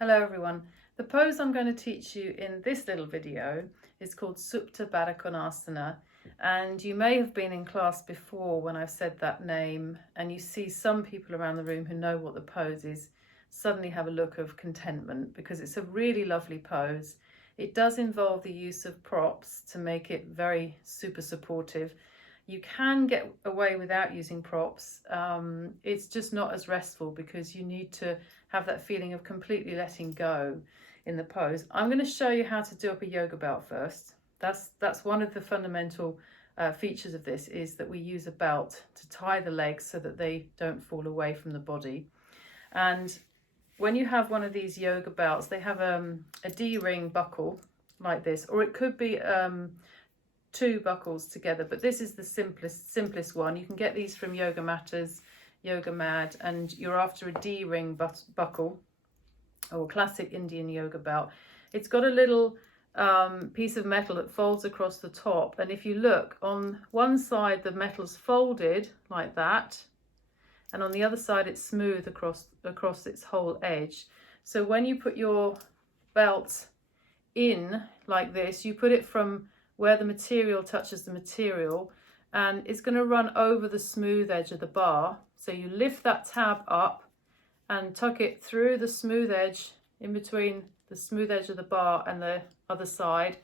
Hello everyone. The pose I'm going to teach you in this little video is called Supta Baddha Konasana, and you may have been in class before when I've said that name, and you see some people around the room who know what the pose is suddenly have a look of contentment because it's a really lovely pose. It does involve the use of props to make it very super supportive. You can get away without using props. It's just not as restful because you need to have that feeling of completely letting go in the pose. I'm going to show you how to do up a yoga belt first. That's one of the fundamental features of this, is that we use a belt to tie the legs so that they don't fall away from the body. And when you have one of these yoga belts, they have a D-ring buckle like this, or it could be two buckles together, but this is the simplest one. You can get these from Yoga Matters, Yoga Mad, and you're after a D-ring buckle or a classic Indian yoga belt. It's got a little piece of metal that folds across the top, and if you look on one side, the metal's folded like that, and on the other side it's smooth across its whole edge. So when you put your belt in like this, you put it from where the material touches the material, and it's going to run over the smooth edge of the bar. So you lift that tab up and tuck it through the smooth edge, in between the smooth edge of the bar and the other side,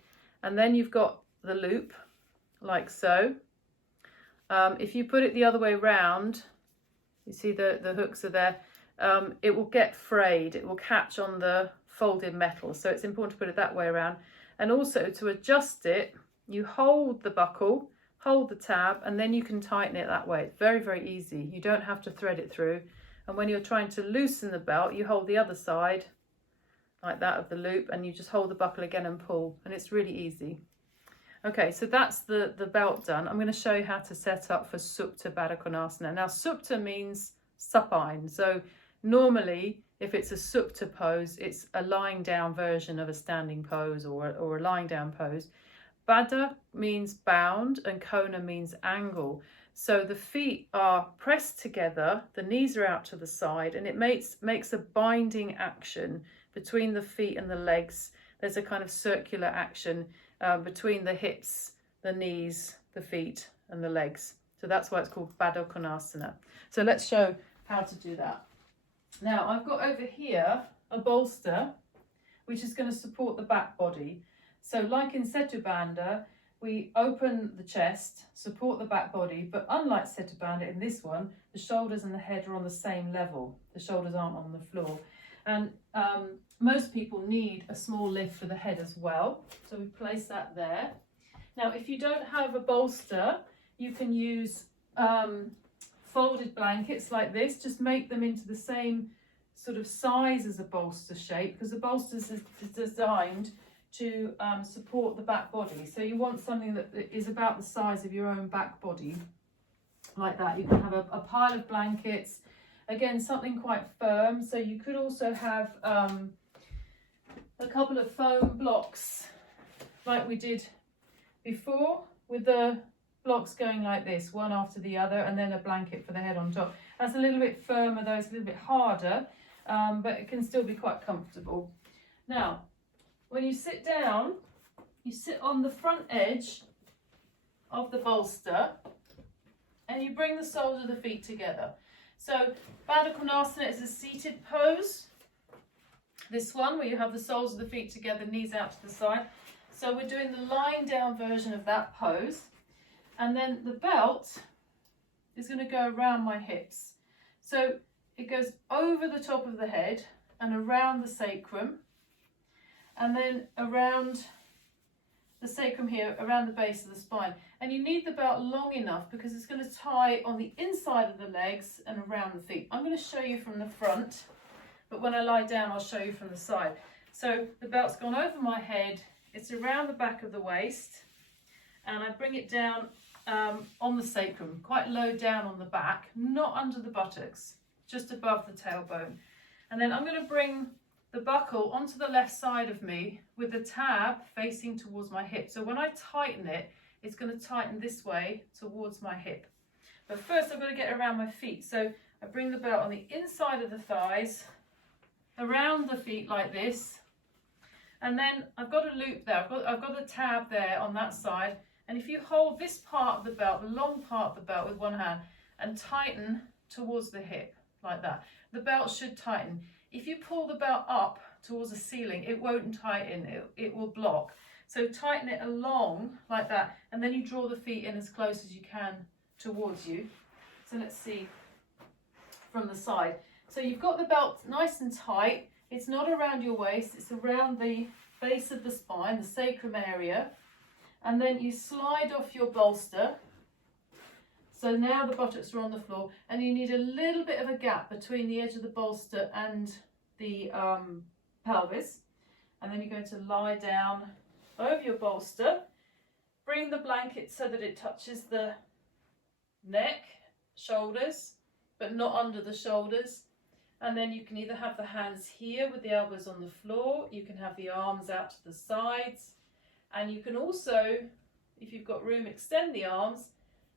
and then you've got the loop like so. If you put it the other way round, you see the hooks are there, it will get frayed, it will catch on the folded metal, so it's important to put it that way around. And also, to adjust it, you hold the buckle, hold the tab, and then you can tighten it that way. It's very, very easy. You don't have to thread it through. And when you're trying to loosen the belt, you hold the other side like that of the loop, and you just hold the buckle again and pull, and it's really easy. Okay, so that's the belt done. I'm going to show you how to set up for Supta Baddha Konasana. Now, Supta means supine. So normally, if it's a Supta pose, it's a lying down version of a standing pose or a lying down pose. Baddha means bound and Kona means angle. So the feet are pressed together, the knees are out to the side, and it makes a binding action between the feet and the legs. There's a kind of circular action between the hips, the knees, the feet and the legs. So that's why it's called Baddha Konasana. So let's show how to do that. Now, I've got over here a bolster which is going to support the back body. So like in Setu Bandha, we open the chest, support the back body, but unlike Setu Bandha, in this one, the shoulders and the head are on the same level. The shoulders aren't on the floor. And most people need a small lift for the head as well. So we place that there. Now, if you don't have a bolster, you can use folded blankets like this. Just make them into the same sort of size as a bolster shape, because the bolster is designed to support the back body. So you want something that is about the size of your own back body, like that. You can have a pile of blankets, again something quite firm. So you could also have a couple of foam blocks like we did before, with the blocks going like this, one after the other, and then a blanket for the head on top. That's a little bit firmer though, it's a little bit harder, but it can still be quite comfortable. Now, when you sit down, you sit on the front edge of the bolster and you bring the soles of the feet together. So Baddha Konasana is a seated pose. This one, where you have the soles of the feet together, knees out to the side. So we're doing the lying down version of that pose. And then the belt is going to go around my hips. So it goes over the top of the head and around the sacrum, and then around the sacrum here, around the base of the spine. And you need the belt long enough because it's going to tie on the inside of the legs and around the feet. I'm going to show you from the front, but when I lie down, I'll show you from the side. So the belt's gone over my head, it's around the back of the waist, and I bring it down on the sacrum, quite low down on the back, not under the buttocks, just above the tailbone. And then I'm going to bring the buckle onto the left side of me with the tab facing towards my hip. So when I tighten it, it's going to tighten this way towards my hip. But first I've got to get around my feet. So I bring the belt on the inside of the thighs around the feet like this. And then I've got a loop there, I've got a tab there on that side. And if you hold this part of the belt, the long part of the belt with one hand, and tighten towards the hip like that, the belt should tighten. If you pull the belt up towards the ceiling, it won't tighten, it will block. So tighten it along like that, and then you draw the feet in as close as you can towards you. So let's see from the side. So you've got the belt nice and tight. It's not around your waist, it's around the base of the spine, the sacrum area. And then you slide off your bolster. So now the buttocks are on the floor, and you need a little bit of a gap between the edge of the bolster and the pelvis. And then you're going to lie down over your bolster. Bring the blanket so that it touches the neck, shoulders, but not under the shoulders. And then you can either have the hands here with the elbows on the floor, you can have the arms out to the sides, and you can also, if you've got room, extend the arms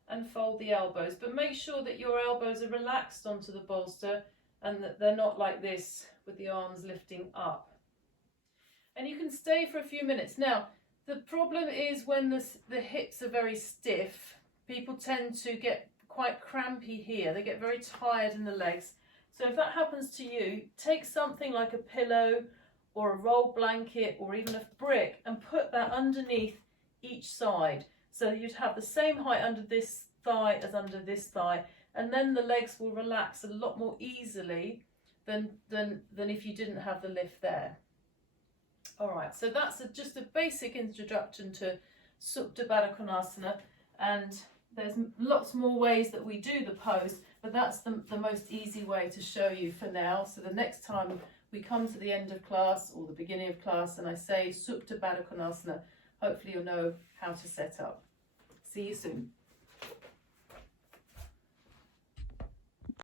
and fold the elbows, but make sure that your elbows are relaxed onto the bolster and that they're not like this with the arms lifting up. And you can stay for a few minutes. Now, the problem is when the hips are very stiff, people tend to get quite crampy here. They get very tired in the legs. So if that happens to you, take something like a pillow or a rolled blanket or even a brick and put that underneath each side. So you'd have the same height under this thigh as under this thigh, and then the legs will relax a lot more easily than if you didn't have the lift there. All right, so that's just a basic introduction to Supta Baddha Konasana, and there's lots more ways that we do the pose, but that's the most easy way to show you for now. So the next time we come to the end of class or the beginning of class and I say Supta Baddha Konasana, hopefully you'll know how to set up. See you soon.